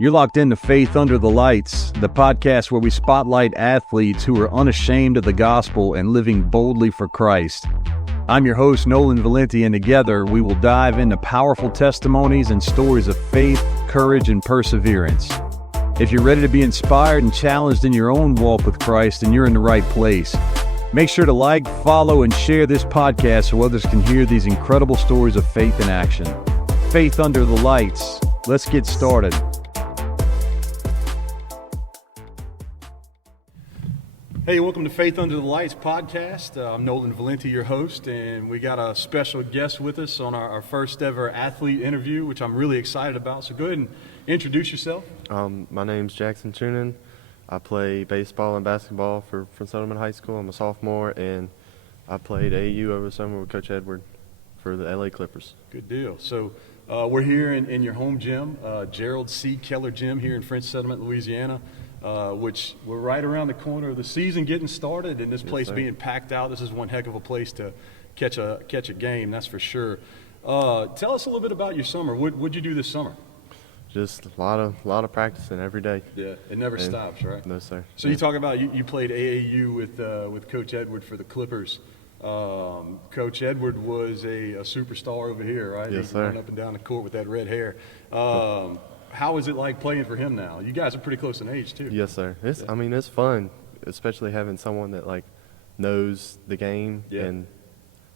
You're locked into Faith Under the Lights, the podcast where we spotlight athletes who are unashamed of the gospel and living boldly for Christ. I'm your host, Nolan Valenti, and together we will dive into powerful testimonies and stories of faith, courage, and perseverance. If you're ready to be inspired and challenged in your own walk with Christ, then you're in the right place. Make sure to like, follow, and share this podcast so others can hear these incredible stories of faith in action. Faith Under the Lights. Let's get started. Hey, welcome to Faith Under the Lights podcast. I'm Nolan Valenti, your host, and we got a special guest with us on our first ever athlete interview, which I'm really excited about. So go ahead and introduce yourself. My name's Jackson Chewning. I play baseball and basketball for Settlement High School. I'm a sophomore, and I played AAU over the summer with Coach Edward for the LA Clippers. Good deal. So we're here in your home gym, Gerald C. Keller Gym here in French Settlement, Louisiana. Which we're right around the corner of the season getting started, and this place being packed out. This is one heck of a place to catch a game, that's for sure. Tell us a little bit about your summer. What'd you do this summer? Just a lot of practicing every day. Yeah, it never stops, right? No, sir. So you talk about you played AAU with Coach Edward for the Clippers. Coach Edward was a superstar over here, right? Yes, sir. Running up and down the court with that red hair. How is it like playing for him now? You guys are pretty close in age, too. Yes, sir. It's fun, especially having someone that knows the game and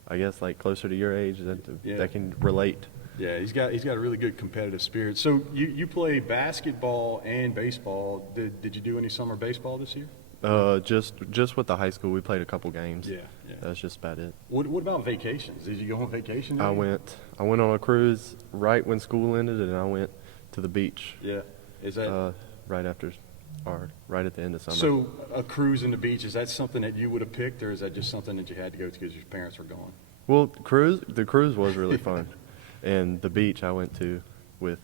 I guess closer to your age that can relate. Yeah, he's got a really good competitive spirit. So you play basketball and baseball. Did you do any summer baseball this year? Just with the high school, we played a couple games. Yeah. That's just about it. What about vacations? Did you go on vacation? I went on a cruise right when school ended, and I went to the beach. Yeah. Is that right at the end of summer? So a cruise in the beach, is that something that you would have picked, or is that just something that you had to go to because your parents were gone? Well, the cruise was really fun, and the beach I went to with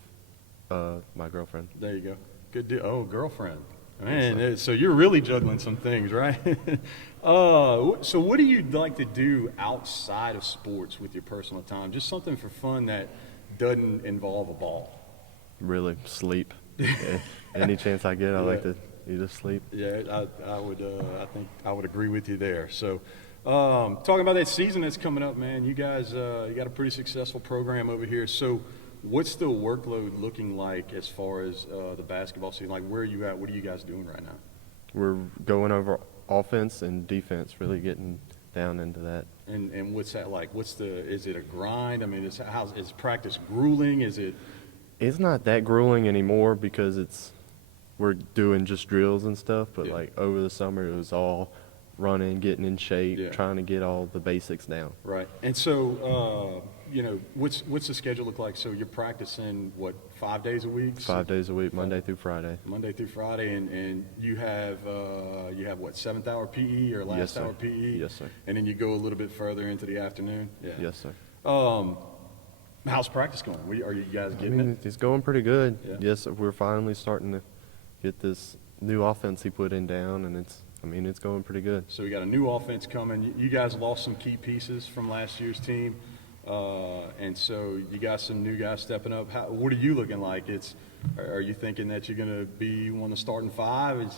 my girlfriend. There you go. Good deal. Oh, girlfriend. Man, so you're really juggling some things, right? So what do you like to do outside of sports with your personal time? Just something for fun that doesn't involve a ball. Really, sleep. Any chance I get, I like to just sleep. Yeah, I would. I think I would agree with you there. So, talking about that season that's coming up, man. You guys, you got a pretty successful program over here. So, what's the workload looking like as far as the basketball season? Like, where are you at? What are you guys doing right now? We're going over offense and defense, really getting down into that. And what's that like? Is it a grind? I mean, is practice grueling? Is it? It's not that grueling anymore because we're doing just drills and stuff. But over the summer, it was all running, getting in shape, trying to get all the basics down. Right. And so, what's the schedule look like? So you're practicing 5 days a week? 5 days a week, Monday through Friday. Monday through Friday, and you have 7th hour PE or last hour PE? Yes, sir. And then you go a little bit further into the afternoon? Yeah. Yes, sir. How's practice going? Are you guys getting it? It's going pretty good. Yeah. Yes, we're finally starting to get this new offense he put in down, and it's going pretty good. So we got a new offense coming. You guys lost some key pieces from last year's team, and so you got some new guys stepping up. What are you looking like? Are you thinking that you're going to be one of the starting five?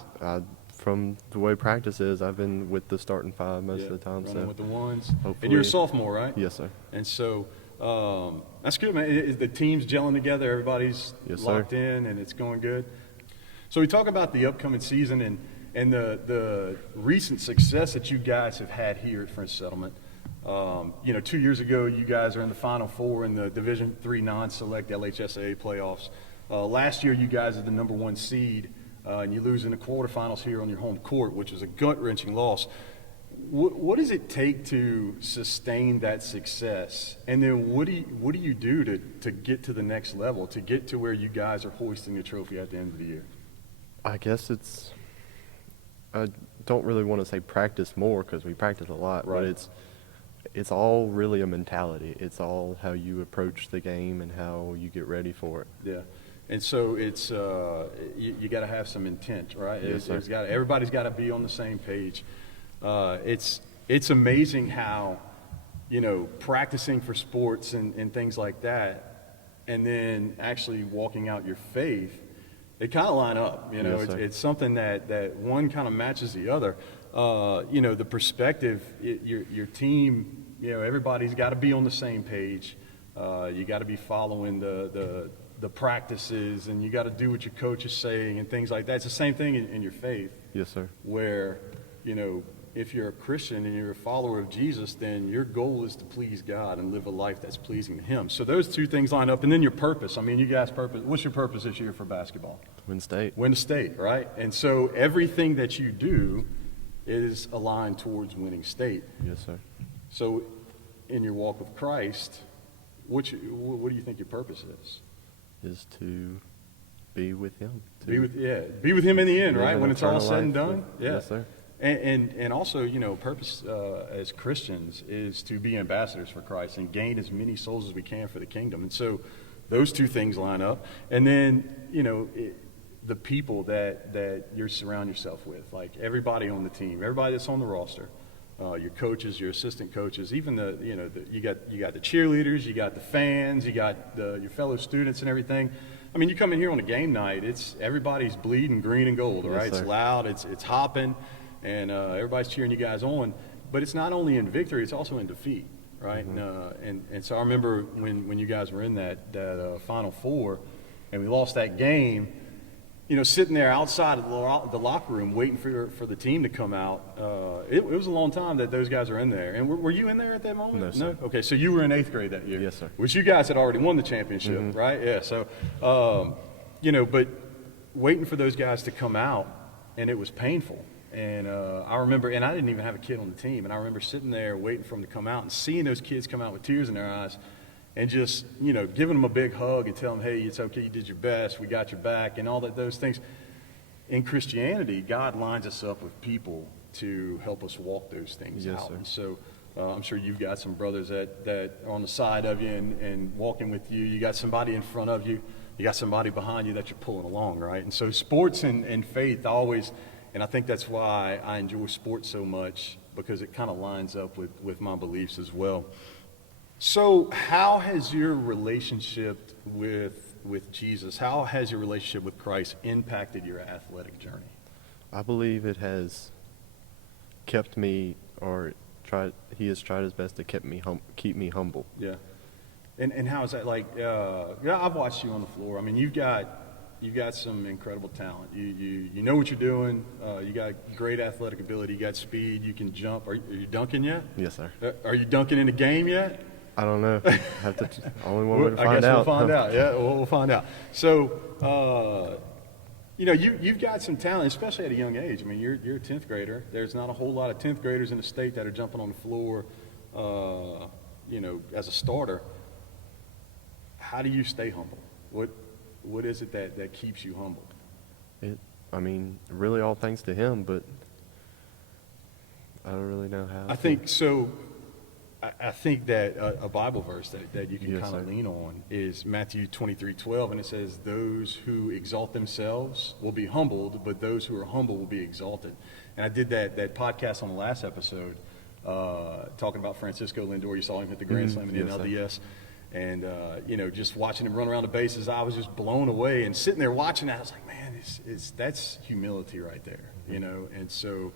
From the way practice is, I've been with the starting five most of the time. Running with the ones. Hopefully. And you're a sophomore, right? Yes, sir. And so that's good, man. The team's gelling together. Everybody's locked in, and it's going good. So we talk about the upcoming season and the recent success that you guys have had here at French Settlement. 2 years ago, you guys are in the Final Four in the Division III non-select LHSAA playoffs. Last year, you guys are the number one seed, and you lose in the quarterfinals here on your home court, which was a gut-wrenching loss. What does it take to sustain that success? And then what do you do to get to the next level, to get to where you guys are hoisting the trophy at the end of the year? I guess I don't really want to say practice more because we practice a lot, right. But it's all really a mentality. It's all how you approach the game and how you get ready for it. Yeah. And so it's you got to have some intent, right? Yes, sir. Everybody's got to be on the same page. It's amazing how, practicing for sports and things like that, and then actually walking out your faith, They kind of line up, you know. Yes, it's something that one kind of matches the other. You know, the perspective, your team, you know, everybody's got to be on the same page. You got to be following the practices, and you got to do what your coach is saying and things like that. It's the same thing in your faith. Yes, sir. Where, you know, if you're a Christian and you're a follower of Jesus, then your goal is to please God and live a life that's pleasing to Him. So those two things line up. And then your purpose. I mean, you guys' purpose. What's your purpose this year for basketball? Win state. Win the state, right? And so everything that you do is aligned towards winning state. Yes, sir. So in your walk with Christ, what do you think your purpose is? Is to be with Him. Be with Him in the end, right? When it's all said and done. Yeah. Yes, sir. And also, you know, purpose as Christians is to be ambassadors for Christ and gain as many souls as we can for the kingdom. And so those two things line up. And then, you know, the people that you surround yourself with, like everybody on the team, everybody that's on the roster, your coaches, your assistant coaches, even you got the cheerleaders, you got the fans, you got your fellow students and everything. I mean, you come in here on a game night, everybody's bleeding green and gold, right? Yes, sir. It's loud, it's hopping, and everybody's cheering you guys on. But it's not only in victory, it's also in defeat, right? Mm-hmm. And so I remember when you guys were in that Final Four, and we lost that game. You know, sitting there outside of the locker room waiting for the team to come out. It was a long time that those guys were in there. And were you in there at that moment? No, sir. Okay, so you were in 8th grade that year. Yes, sir. Which you guys had already won the championship, Mm-hmm. right? Yeah, so, you know, but waiting for those guys to come out, and it was painful. And I remember, and I didn't even have a kid on the team, and I remember sitting there waiting for them to come out and seeing those kids come out with tears in their eyes, and just, you know, giving them a big hug and telling them, hey, it's okay, you did your best, we got your back, and all those things. In Christianity, God lines us up with people to help us walk those things Yes, out. sir. And so I'm sure you've got some brothers that are on the side of you and walking with you. You got somebody in front of you. You got somebody behind you that you're pulling along, right? And so sports and faith always, and I think that's why I enjoy sports so much, because it kind of lines up with my beliefs as well. So how has your relationship with Jesus, how has your relationship with Christ impacted your athletic journey? I believe it has kept me, He has tried his best to keep me humble. Yeah. And how is that like? Yeah, I've watched you on the floor. I mean, you've got some incredible talent. You know what you're doing. You got great athletic ability. You got speed. You can jump. Are you dunking yet? Yes, sir. Are you dunking in the game yet? I don't know. Have to only one way to I find guess out. we'll find out. Yeah, we'll find out. So, you know, you've got some talent, especially at a young age. I mean, you're a 10th grader. There's not a whole lot of 10th graders in the state that are jumping on the floor, you know, as a starter. How do you stay humble? What is it that keeps you humble? I mean, really all thanks to him, but I don't really know how. I think so. I think that a Bible verse that you can Yes, kind of sir. lean on is Matthew 23:12, and it says, "Those who exalt themselves will be humbled, but those who are humble will be exalted." And I did that podcast on the last episode, talking about Francisco Lindor. You saw him hit the Grand Slam in the Yes, sir. NLDS. And, you know, just watching him run around the bases, I was just blown away. And sitting there watching that, I was like, man, that's humility right there, you know. And so,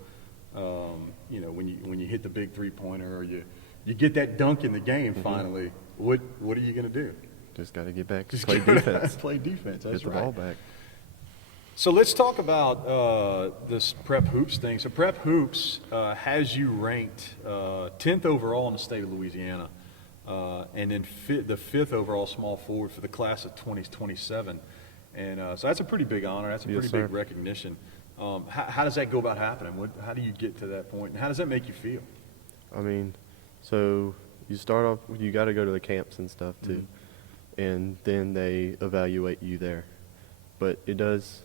you know, when you hit the big three-pointer or you get that dunk in the game finally, what are you going to do? Just got to get back. Just Play get back, defense. play defense. That's Get the right. ball back. So let's talk about this Prep Hoops thing. So Prep Hoops has you ranked 10th overall in the state of Louisiana, and then the 5th overall small forward for the class of 2027. And so that's a pretty big honor. That's a Yes, pretty sir. big recognition. How does that go about happening? How do you get to that point, and how does that make you feel? I mean, so you start off, you got to go to the camps and stuff too, and then they evaluate you there. But it does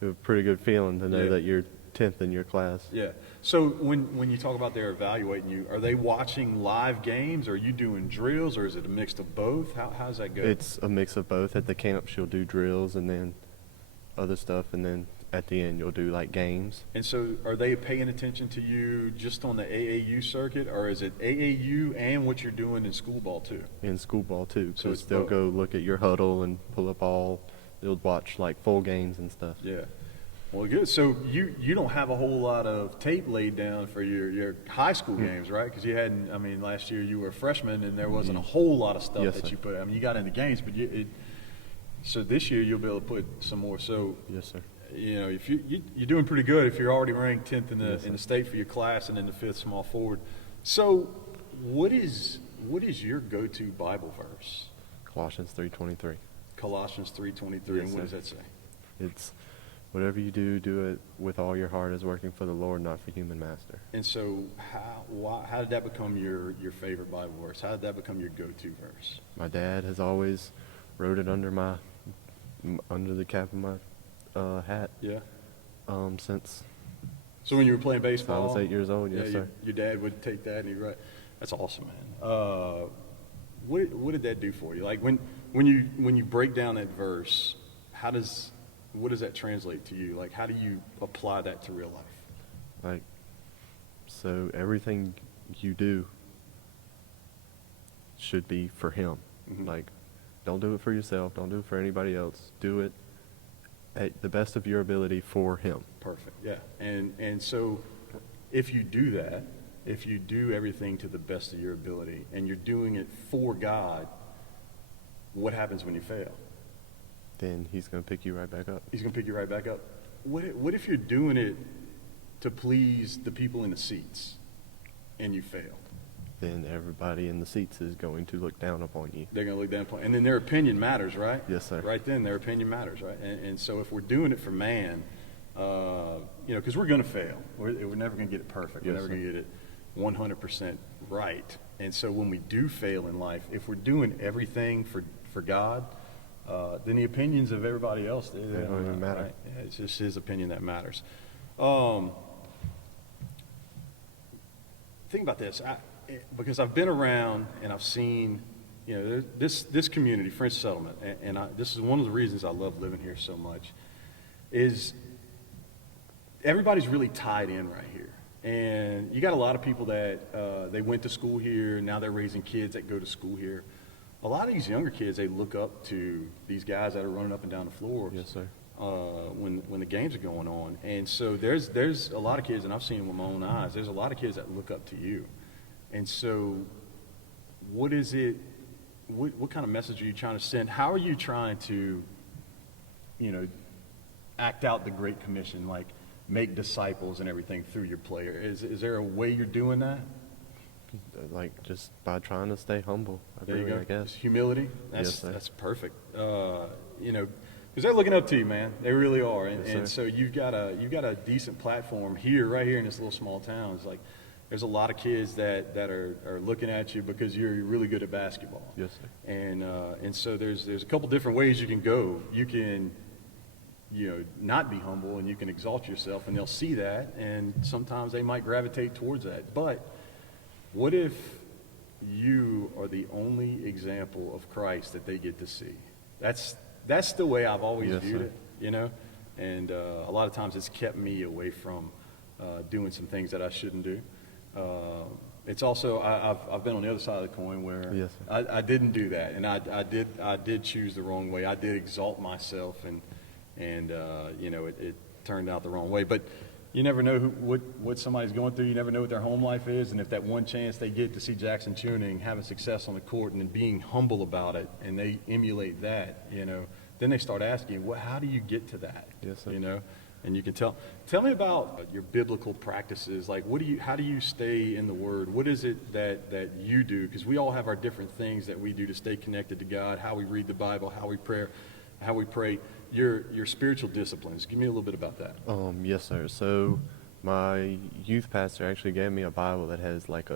have a pretty good feeling to know Yeah. that you're 10th in your class. Yeah. So when you talk about they're evaluating you, are they watching live games? Or are you doing drills, or is it a mix of both? How's that go? It's a mix of both. At the camps, you'll do drills and then other stuff, and then at the end, you'll do like games. And so are they paying attention to you just on the AAU circuit, or is it AAU and what you're doing in school ball too? In school ball too, So because it's they'll both. go look at your huddle and pull up all you'll watch like full games and stuff. Yeah. Well, good. So you don't have a whole lot of tape laid down for your high school games, right? Because you hadn't. I mean, last year you were a freshman, and there wasn't a whole lot of stuff Yes, that sir. you put. I mean, you got into games, but so this year you'll be able to put some more. So Yes, sir. you know, if you're doing pretty good if you're already ranked 10th in the Yes, sir. in the state for your class and then the 5th small forward. So what is your go-to Bible verse? Colossians 3:23. Colossians 3:23. Yes, And what sir. does that say? It's whatever you do, do it with all your heart as working for the Lord, not for human master. And so how did that become your favorite Bible verse? How did that become your go-to verse? My dad has always wrote it under the cap of my hat Yeah. since So when you were playing I baseball, was 8 years old. yeah, Yes, sir. your dad would take that and he'd write. That's awesome, man. What did that do for you? Like when you break down that verse, what does that translate to you? Like how do you apply that to real life? Like, so everything you do should be for Him. Mhm. Like, don't do it for yourself. Don't do it for anybody else. Do it at the best of your ability for Him. Perfect. Yeah. And so if you do that, if you do everything to the best of your ability and you're doing it for God, what happens when you fail? Then He's going to pick you right back up. He's going to pick you right back up. What if you're doing it to please the people in the seats and you fail? Then everybody in the seats is going to look down upon you. They're going to look down upon, and then their opinion matters, right? Yes, sir. Right then, their opinion matters, right? And so if we're doing it for man, because we're going to fail. We're never going to get it perfect. We're Yes, never sir. going to get it 100% right. And so when we do fail in life, if we're doing everything for God, then the opinions of everybody else, they don't even matter. Right? Yeah, it's just His opinion that matters. Think about this. Because I've been around and I've seen, this community, French Settlement, and this is one of the reasons I love living here so much, is everybody's really tied in right here. And you got a lot of people that they went to school here, now they're raising kids that go to school here. A lot of these younger kids, they look up to these guys that are running up and down the floor. Yes, sir. When the games are going on. And so there's a lot of kids, and I've seen them with my own eyes, there's a lot of kids that look up to you. And so what is it, what kind of message are you trying to send? How are you trying to, act out the Great Commission, like make disciples and everything through your play? Is there a way you're doing that? Like, just by trying to stay humble, There you go. I guess. Just humility. Yes, sir. That's perfect. Because they're looking up to you, man. They really are. And, Yes, and so you've got a decent platform here, right here in this little small town. It's like there's a lot of kids that are looking at you because you're really good at basketball. Yes, sir. And so there's a couple different ways you can go. You can not be humble, and you can exalt yourself, and they'll see that, and sometimes they might gravitate towards that. But what if you are the only example of Christ that they get to see? That's the way I've always Yes, viewed sir. it, and a lot of times it's kept me away from doing some things that I shouldn't do. It's also I've been on the other side of the coin where Yes, sir. I didn't do that, and I did choose the wrong way. I did exalt myself, and it turned out the wrong way. But you never know what somebody's going through. You never know what their home life is, and if that one chance they get to see Jackson Chewning having success on the court and then being humble about it, and they emulate that, then they start asking, well, how do you get to that? Yes, sir. And you can tell me about your biblical practices. Like, how do you stay in the Word? What is it that you do? Because we all have our different things that we do to stay connected to God, how we read the Bible, how we pray. Your spiritual disciplines. Give me a little bit about that. Yes, sir. So my youth pastor actually gave me a Bible that has like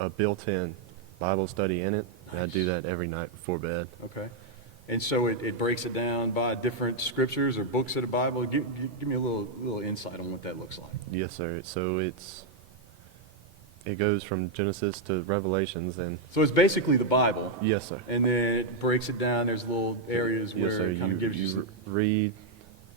a built-in Bible study in it. And I do that every night before bed. Okay. And so it breaks it down by different scriptures or books of the Bible. Give me a little insight on what that looks like. Yes, sir. So it goes from Genesis to Revelations, and So it's basically the Bible. yes, sir. And then it breaks it down. There's little areas Yes, where sir. it kind of gives you some. Read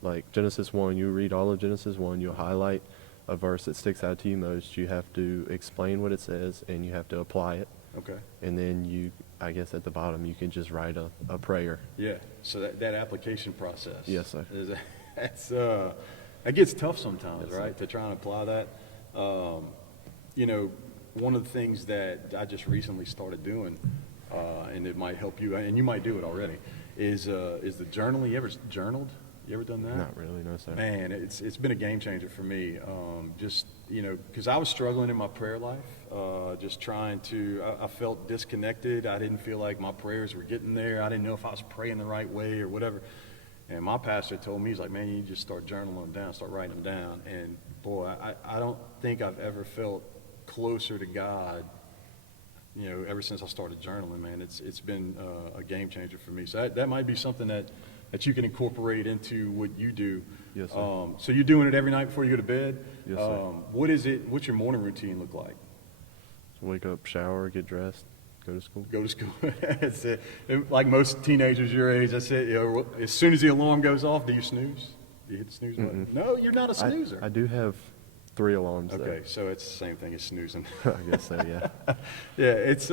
like Genesis 1. You read all of Genesis 1. You highlight a verse that sticks out to you most. You have to explain what it says, and you have to apply it. Okay. And then you, I guess at the bottom, you can just write a prayer. Yeah. So that application process. Yes, sir. That gets tough sometimes, Yes, right? sir. To try and apply that. You know, one of the things that I just recently started doing, and it might help you, and you might do it already, is the journaling. You ever journaled? You ever done that? Not really, no, sir. Man, it's been a game changer for me. Just, you know, because I was struggling in my prayer life, just trying to, I felt disconnected. I didn't feel like my prayers were getting there. I didn't know if I was praying the right way or whatever. And my pastor told me, he's like, man, you need to just start journaling them down, start writing them down. And boy, I don't think I've ever felt closer to God, you know, ever since I started journaling, man. It's been a game changer for me. So that might be something that you can incorporate into what you do. Yes, sir. So you're doing it every night before you go to bed? Yes, sir. What's your morning routine look like? So wake up, shower, get dressed, go to school. Go to school. That's it. Like most teenagers your age, that's it. You know, as soon as the alarm goes off, do you snooze? Do you hit the snooze button? No, you're not a snoozer. I do have 3 alarms, though. Okay, so it's the same thing as snoozing. I guess so, yeah. Yeah, it's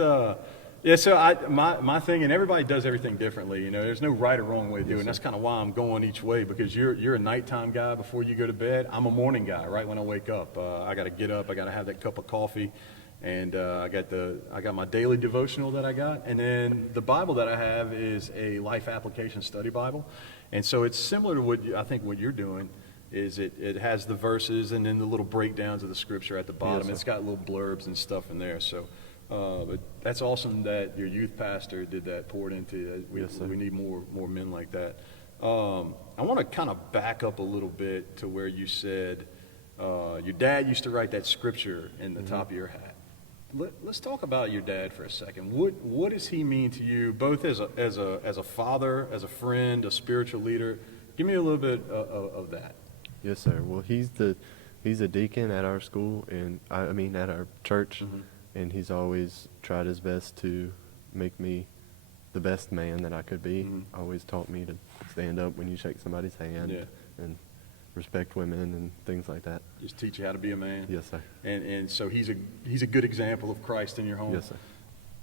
yeah. So my thing, and everybody does everything differently. You know, there's no right or wrong way to do it. And that's kind of why I'm going each way, because you're a nighttime guy before you go to bed. I'm a morning guy. Right when I wake up, I got to get up. I got to have that cup of coffee, and I got my daily devotional that I got, and then the Bible that I have is a life application study Bible, and so it's similar to what you're doing. Is it has the verses and then the little breakdowns of the scripture at the bottom. Yes, it's got little blurbs and stuff in there. So, but that's awesome that your youth pastor did that, poured into it. Yes, sir. We need more men like that. I want to kind of back up a little bit to where you said your dad used to write that scripture in the top of your hat. Let's talk about your dad for a second. What does he mean to you, both as a father, as a friend, a spiritual leader? Give me a little bit of that. Yes, sir. Well, he's a deacon at our school, and I mean at our church, and he's always tried his best to make me the best man that I could be. Always taught me to stand up when you shake somebody's hand, and respect women and things like that. Just teach you how to be a man. Yes, sir. And so he's a good example of Christ in your home. Yes, sir.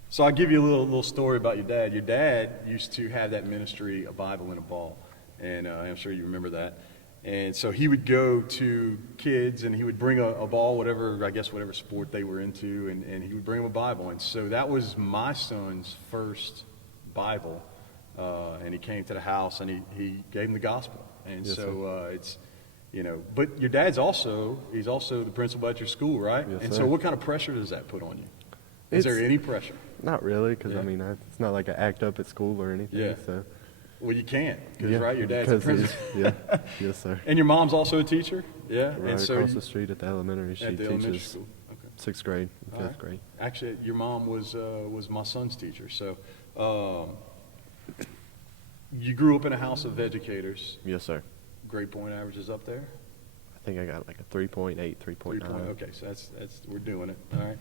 So I'll give you a little story about your dad. Your dad used to have that ministry, A Bible in a Ball, and I'm sure you remember that. And so he would go to kids, and he would bring a ball, whatever sport they were into, and he would bring them a Bible. And so that was my son's first Bible, and he came to the house, and he gave him the gospel. And yes, so it's, you know, but your dad's he's also the principal at your school, right? Yes, and sir. so what kind of pressure does that put on you? Is there any pressure? Not really, because Yeah. I mean, it's not like I act up at school or anything. Yeah. So. Well, you can't, because Yeah, right, your dad's a because principal. yeah, yes, sir. And your mom's also a teacher? Yeah. Right and so across the street at the elementary, she at the elementary teaches school. Okay. 6th grade, and All 5th right. grade. Actually, your mom was my son's teacher. So you grew up in a house of educators. Yes, sir. Grade point averages up there? I think I got like a 3.8, 3.9. Okay, so that's we're doing it. All right.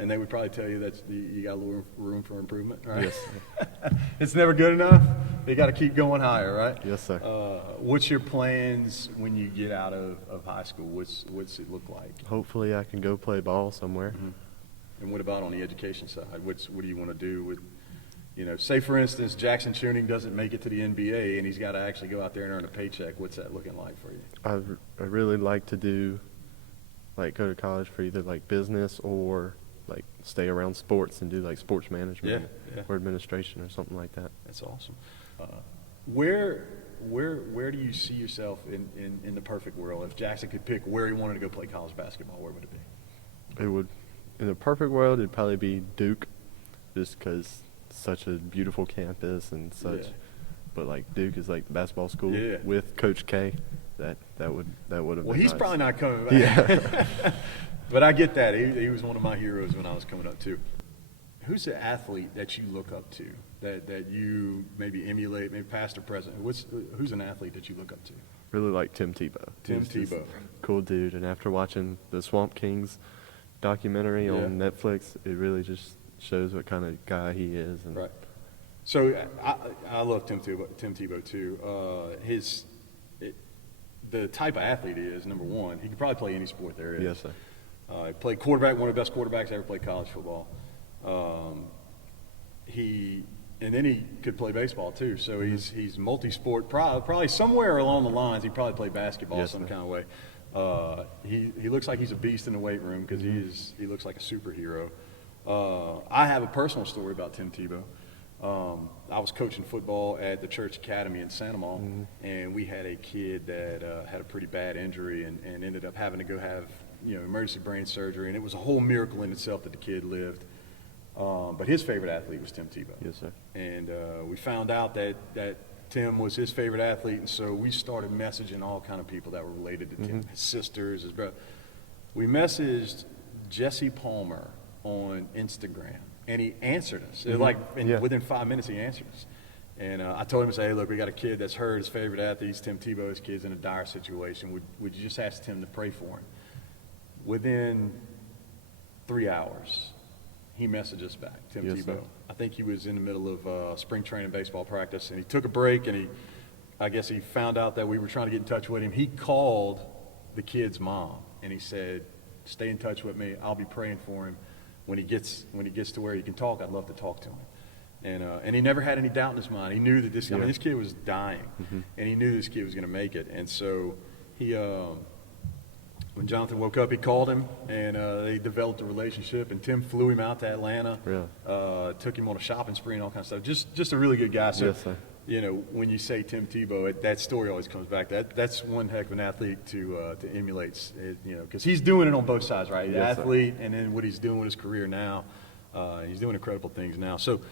And they would probably tell you that you got a little room for improvement, right? Yes. It's never good enough. You got to keep going higher, right? Yes, sir. What's your plans when you get out of high school? What's it look like? Hopefully I can go play ball somewhere. And what about on the education side? What do you want to do with, you know, say for instance, Jackson Chewning doesn't make it to the NBA and he's got to actually go out there and earn a paycheck. What's that looking like for you? I really like to go to college for either like business or like stay around sports and do like sports management or administration or something like that. That's awesome. Where do you see yourself in the perfect world? If Jackson could pick where he wanted to go play college basketball, where would it be? It would, in the perfect world, it'd probably be Duke, just because such a beautiful campus and such. Yeah. But like Duke is like the basketball school Yeah. with Coach K. That would have Well, been he's nice. probably not coming back. Yeah. But I get that. He was one of my heroes when I was coming up too. Who's the athlete that you look up to, that you maybe emulate, maybe past or present? Who's an athlete that you look up to? Really like Tim Tebow. Tim He's just Tebow. Cool dude. And after watching the Swamp Kings documentary on Netflix, it really just shows what kind of guy he is. And Right. So I love Tim Tebow too. The type of athlete he is, number one, he could probably play any sport there is. Yes, sir. He played quarterback, one of the best quarterbacks to ever play college football. And then he could play baseball too. So he's multi-sport. Probably somewhere along the lines, he probably played basketball some kind of way. He looks like he's a beast in the weight room because he looks like a superhero. I have a personal story about Tim Tebow. I was coaching football at the Church Academy in Santa Maria, and we had a kid that had a pretty bad injury and ended up having to go have emergency brain surgery, and it was a whole miracle in itself that the kid lived. But his favorite athlete was Tim Tebow. Yes, sir. And we found out that Tim was his favorite athlete, and so we started messaging all kind of people that were related to Tim, his sisters, his brother. We messaged Jesse Palmer on Instagram, and he answered us. Within 5 minutes, he answered us. And I told him to say, hey, look, we got a kid that's hurt. His favorite athlete's Tim Tebow. His kid's in a dire situation. Would you just ask Tim to pray for him? Within 3 hours, he messaged us back, Tim Tebow. Sir. I think he was in the middle of spring training baseball practice, and he took a break, and I guess he found out that we were trying to get in touch with him. He called the kid's mom, and he said, stay in touch with me. I'll be praying for him. When he gets to where he can talk, I'd love to talk to him. And he never had any doubt in his mind. He knew that this kid was dying, and he knew this kid was going to make it. And so when Jonathan woke up, he called him, and they developed a relationship. And Tim flew him out to Atlanta, took him on a shopping spree and all kinds of stuff. Just a really good guy. So, yes, sir. When you say Tim Tebow, that story always comes back. That's one heck of an athlete to emulate. Because he's doing it on both sides, right? Yes, athlete, and then what he's doing with his career now. He's doing incredible things now. So,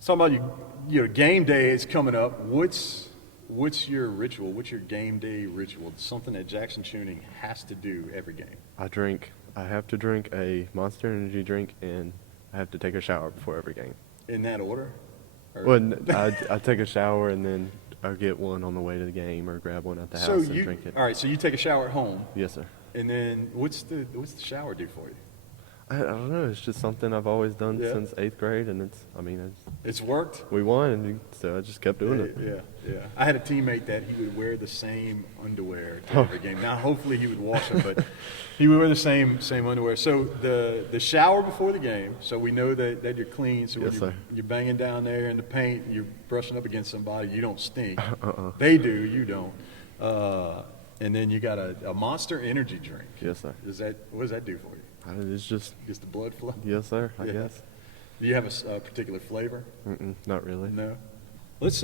talking about game day is coming up. What's your ritual? What's your game day ritual? Something that Jackson Chewning has to do every game. I have to drink a Monster Energy drink, and I have to take a shower before every game. In that order? Well, I take a shower, and then I get one on the way to the game, or grab one at the house and drink it. All right, so you take a shower at home. Yes, sir. And then what's the shower do for you? I don't know. It's just something I've always done since 8th grade, and It's worked. We won, and so I just kept doing it. Yeah. I had a teammate that he would wear the same underwear to every game. Now, hopefully, he would wash them, but he would wear the same underwear. So the shower before the game, so we know that you're clean. So yes, when you're banging down there in the paint, you're brushing up against somebody, you don't stink. They do, you don't. And then you got a Monster Energy drink. Yes, sir. What does that do for you? It's just the blood flow. Yes, sir. I guess. Do you have a particular flavor? Not really. No. Let's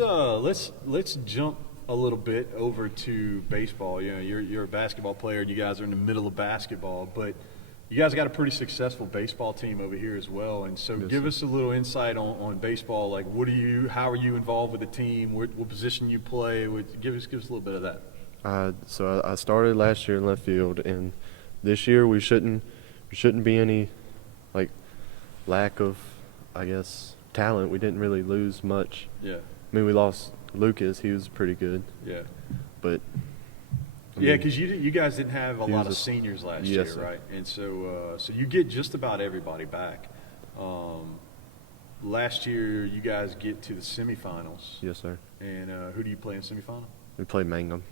jump a little bit over to baseball. You're a basketball player, and you guys are in the middle of basketball, but you guys got a pretty successful baseball team over here as well. And so, give us a little insight on baseball. Like, how are you involved with the team? What position you play? Give us a little bit of that. So I started last year in left field, and this year we shouldn't be any lack of, I guess, talent. We didn't really lose much. Yeah. I mean, we lost Lucas. He was pretty good. Yeah. But because you guys didn't have a lot of seniors last year, sir. right? And so you get just about everybody back. Last year, you guys get to the semifinals. Yes, sir. And who do you play in semifinal? We played Mangum.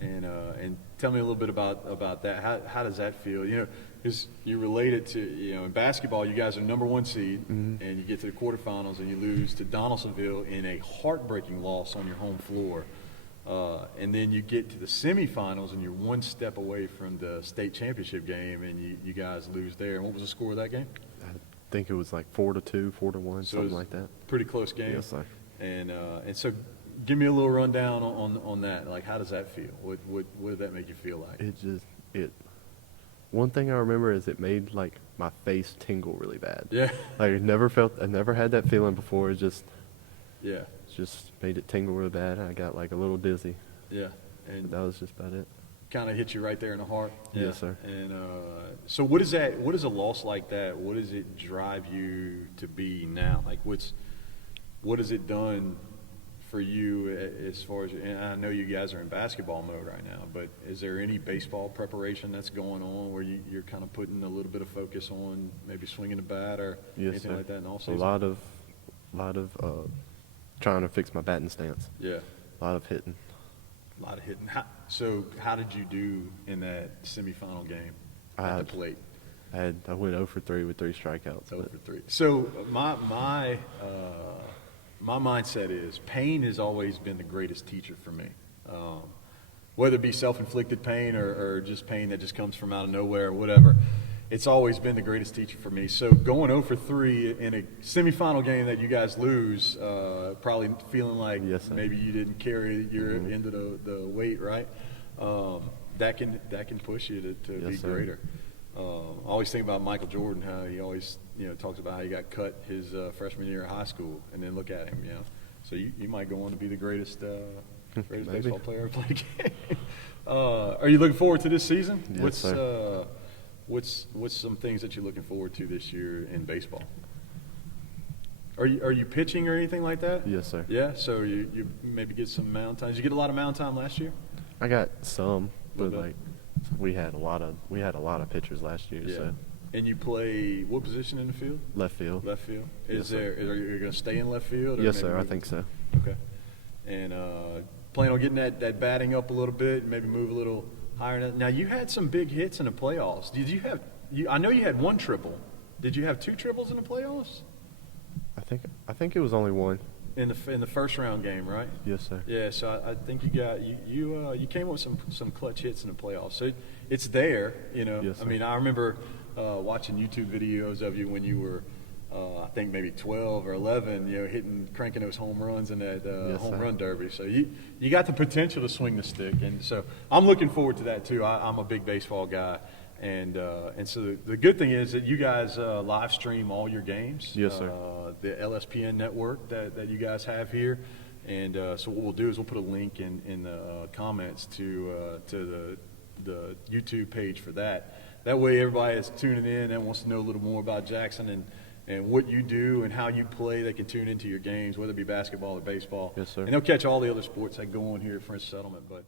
And tell me a little bit about that. How does that feel? Because you're related to, in basketball, you guys are #1 seed, and you get to the quarterfinals and you lose to Donaldsonville in a heartbreaking loss on your home floor. And then you get to the semifinals and you're one step away from the state championship game, and you guys lose there. And what was the score of that game? I think it was 4-2, 4-1, something like that. Pretty close game. Yes, sir. And so, give me a little rundown on that. Like, how does that feel? What did that make you feel like? One thing I remember is it made my face tingle really bad. Yeah. I never had that feeling before. It just made it tingle really bad. I got a little dizzy. Yeah. And that was just about it. Kind of hit you right there in the heart. Yeah. Yes, sir. And so what is a loss like that? What does it drive you to be now? What has it done for you as far as, and I know you guys are in basketball mode right now, but is there any baseball preparation that's going on where you're kind of putting a little bit of focus on maybe swinging the bat or anything like that in all season? A lot of trying to fix my batting stance. Yeah. A lot of hitting. So how did you do in that semifinal game at the plate? I went 0 for 3 with 3 strikeouts. 0 for 3. So my mindset is pain has always been the greatest teacher for me. Whether it be self-inflicted pain or just pain that just comes from out of nowhere or whatever, it's always been the greatest teacher for me. So going 0 for 3 in a semifinal game that you guys lose, probably feeling like maybe you didn't carry your end of the weight, right? That can push you to be greater. I always think about Michael Jordan, how he always talks about how he got cut his freshman year of high school, and then look at him, So you might go on to be the greatest baseball player ever played a game. Are you looking forward to this season? Yes, sir. What's some things that you're looking forward to this year in baseball? Are you pitching or anything like that? Yes, sir. Yeah, so you maybe get some mound time. Did you get a lot of mound time last year? I got some, but we had a lot of pitchers last year. Yeah. So. And you play what position in the field? Left field. Left field. Are you going to stay in left field? Or yes, sir. I think so. Okay. And plan on getting that batting up a little bit, and maybe move a little higher. Now you had some big hits in the playoffs. Did you have? I know you had 1 triple. Did you have 2 triples in the playoffs? I think it was only 1. In the first round game, right? Yes, sir. Yeah, so I think you came up with some clutch hits in the playoffs. So it's there, Yes, sir. I mean, I remember watching YouTube videos of you when you were, I think maybe 12 or 11, cranking those home runs in that home run derby. So you got the potential to swing the stick, and so I'm looking forward to that too. I'm a big baseball guy. And so the good thing is that you guys live stream all your games. Yes, sir. The LSPN network that you guys have here, and so what we'll do is we'll put a link in the comments to the YouTube page for that. That way, everybody that's tuning in and wants to know a little more about Jackson and what you do and how you play, they can tune into your games, whether it be basketball or baseball. Yes, sir. And they'll catch all the other sports that go on here at French Settlement, but.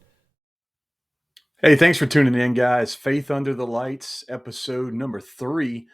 Hey, thanks for tuning in, guys. Faith Under the Lights, episode number 3.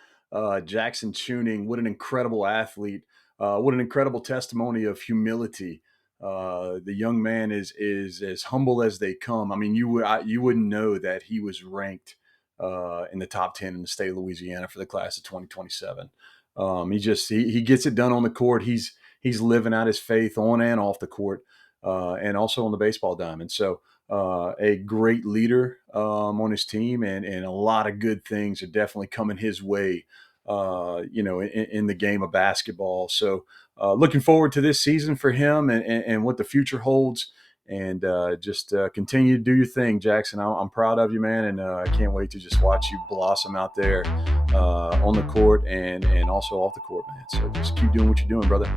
Jackson Chewning, what an incredible athlete. What an incredible testimony of humility. The young man is as humble as they come. I mean, you wouldn't know that he was ranked in the top 10 in the state of Louisiana for the class of 2027. He gets it done on the court. He's living out his faith on and off the court, and also on the baseball diamond. So a great leader on his team, and a lot of good things are definitely coming his way, in the game of basketball. So looking forward to this season for him and what the future holds, and just continue to do your thing, Jackson. I'm proud of you, man, and I can't wait to just watch you blossom out there on the court and also off the court, man. So just keep doing what you're doing, brother.